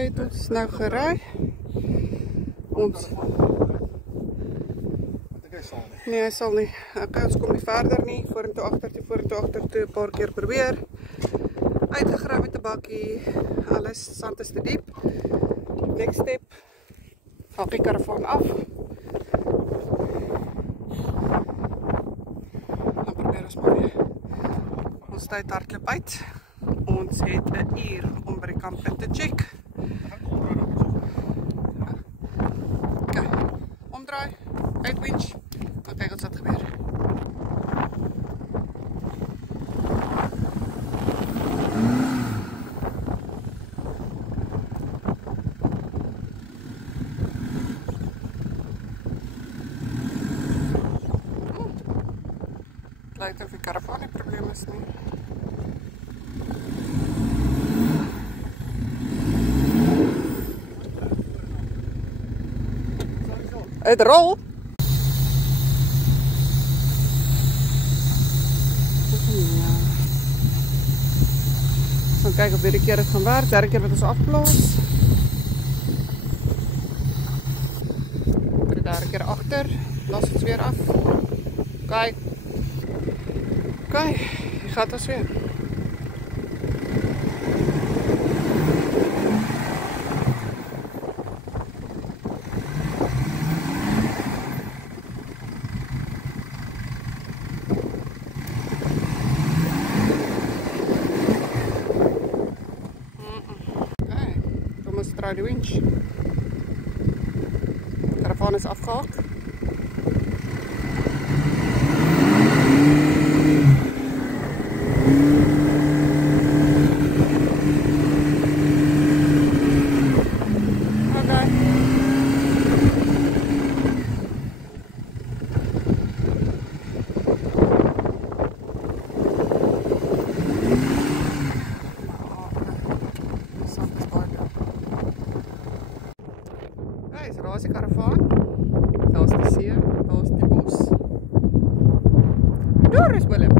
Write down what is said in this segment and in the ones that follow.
het ons nou gery. Ons nee, hy sal nie. Okay, ons kom nie verder nie. Vorentoe agtertoe 'n paar keer probeer. Uitgegrawe met 'n bakkie. Alles sand is te diep. Next step. Haal die karavaan af. Dan probeer ons maar weer. Ons tyd hardloop uit. Ons het 'n uur om by die kamp in te check. Okay, omdraai, uitwinch. Dan kyk ons wat gebeur. Lyk of die karavaan nie probleem is nie. Het rol. Ja. Ons gaan kyk of hierdie keer dit gaan werk. Derde keer wat ons afblaas. Die derde keer agter. Blaas ons weer af. Kyk. Kyk, hier gaat ons weer. Draai die winch. De karavaan is afgehaakt. Daar is die karavaan, daar is die see, daar is die bos. Daar is Willem.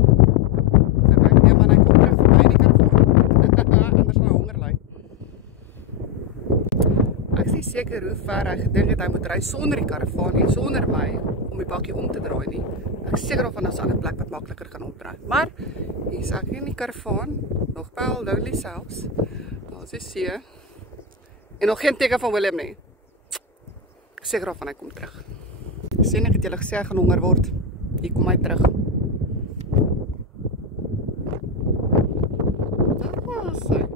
Kijk, nee man, hy kom terug vir my in die karavaan. Anders gaan hy honger ly. Ek is nie seker hoe ver hy gedink het hy moet ry sonder die karavaan en sonder my om die bakkie om te draai nie. Ek is seker of van 'n ander plek wat makliker kan omdraai. Maar hier is ek in die karavaan, nog by Old Lonely selfs. Daar is die see. En nog geen teken van Willem nie. Ek seker of hy kom terug. Ek sien ek het julle gesê hy gaan honger word. Hier kom hy terug. Daar was hy.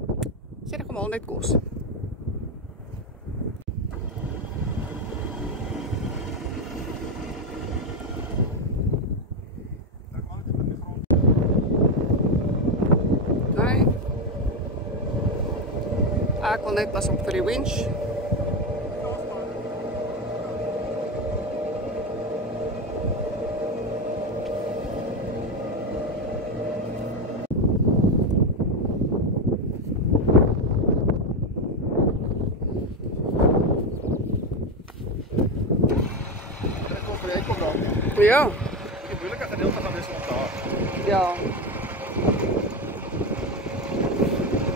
Sien ek kom al net kos. Nee. Ek wil net pas op vir die winch. Ja. Die moeilike gedeelte gaan wees om daar. Ja.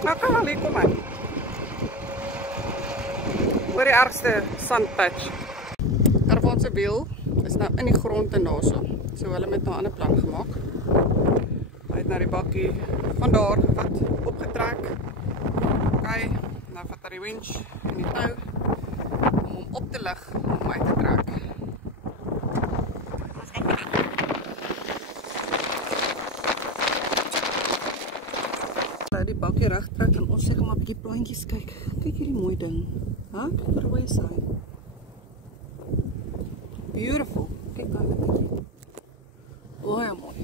Nou kan wel hier kom hy. Oor die ergste sandpatch. Karavaan se wiel is nou in die grond en daarso. So hulle het nou 'n ander plan gemaak. Hy het na die bakkie van daar wat opgetrek. Okay, nou vat hy die winch en die tou om hom op te lig om uit te trek. Die bakkie reg trek en ons seker maar 'n bietjie plantjies kyk. Kyk hierdie mooi ding. Ha, kyk hoe rooi is hy. Beautiful. Kyk daai net. O, ja mooi.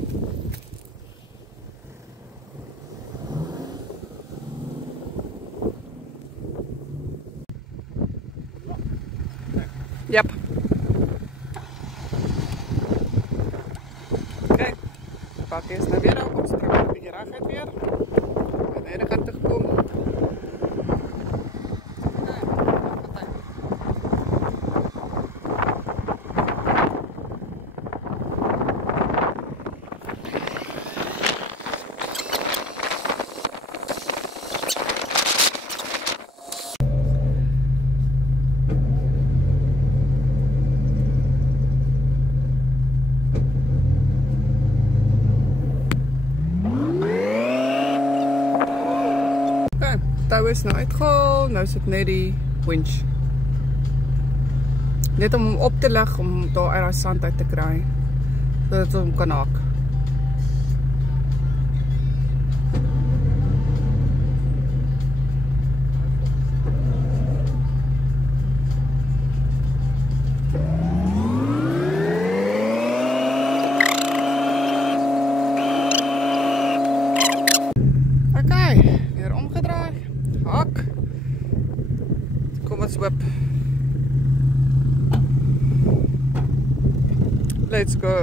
Yep. Okay. Die bakkie is nou weer op. Ons trek 'n bietjie reguit weer. En dan kant toe gekom. touw is nou uitgehaal, nou sit net die winch. Net om hom op te lig, om daar uit die sand uit te kry, sodat hom kan haak. Weer omgedraai, hak. Kom ons hoop. Let's go.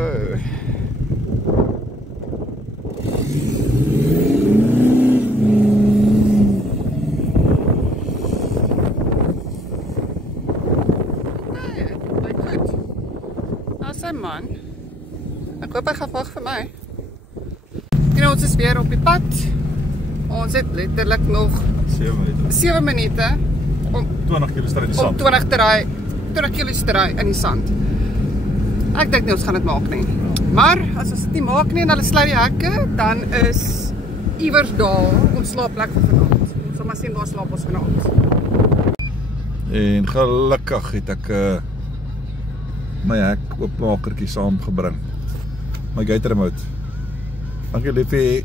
Nee, dit lyk goed. Nou sy man. Ek hoop hy gaan wag vir my. Ons is weer op die pad. Ons het letterlik nog 7 minute om 20 km in die sand. Om 20 km te ry in die sand. Ek dink nie ons gaan dit maak nie. Maar as ons dit nie maak nie en hulle sluit die hekke, dan is iewers daar ons slaapplek vir vanaand. Ons sal maar sien waar slaap ons vanaand. En gelukkig het ek my hek oopmakertjie saamgebring. My gate remote. Dankie liefie.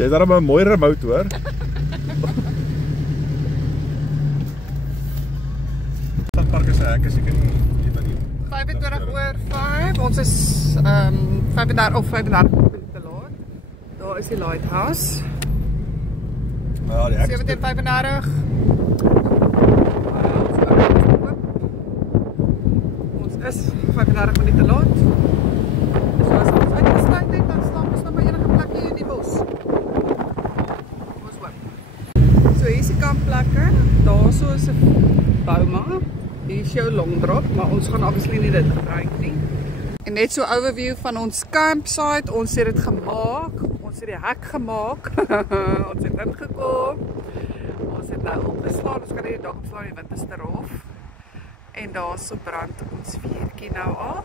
Jy is daar maar 'n mooi remote hoor. Stadpark is 'n hek, as ek nie 25 oor 5. Ons is 35 minute te laat. Daar is die lighthouse. Ja, die hek 17:35. Ons is 35 minute laat. So as ons uitgesluit het, dan slaap ons nou maar enige plekkie in die bos. So hier is die kampplekke, daar so is 'n bouma, hier is jou long drop, maar ons gaan obviously nie dit gebruik nie. En net so overview van ons campsite, ons het dit gemaak, ons het die hek gemaak, ons het ingekom, ons het nou opgeslaan, ons kan nie die dak opslaan, die wind is te rof. En daar so brand ons vuurtjie nou al.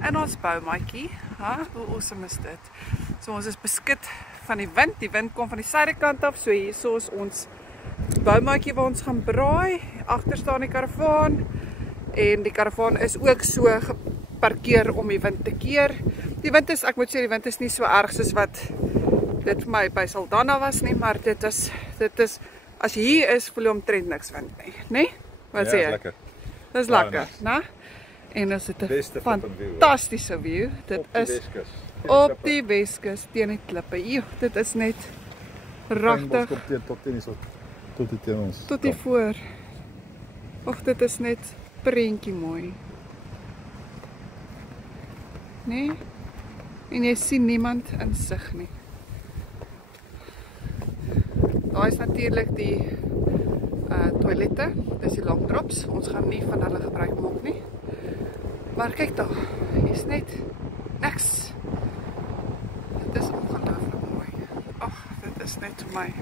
En ons boumaatjie, hoe awesome is dit? So ons is beskut van die wind kom van die suidekant af, so hier is ons boumaatjie waar ons gaan braai, agter staan die karavaan, en die karavaan is ook so geparkeer om die wind te keer. Die wind is, ek moet sê, die wind is nie so erg soos wat dit vir my by Saldanha was nie, maar dit is, as jy hier is, voel jy omtrent niks wind nie, nee? Wat sê jy? Ja, lekker. Dis lekker, né? En ons het 'n fantastiese view, dit is op die Weskus teen die klippe. Eeuw, dit is net regtig tot die voor. Och, dit is net prentjie mooi. Nee? En jy sien niemand in sig nie. Daar is natuurlik die toilette, dis die long drops. Ons gaan nie van hulle gebruik maak nie. Maar kyk daar, hier is net niks. Dit is ongelooflik mooi. Ag, dit is net vir my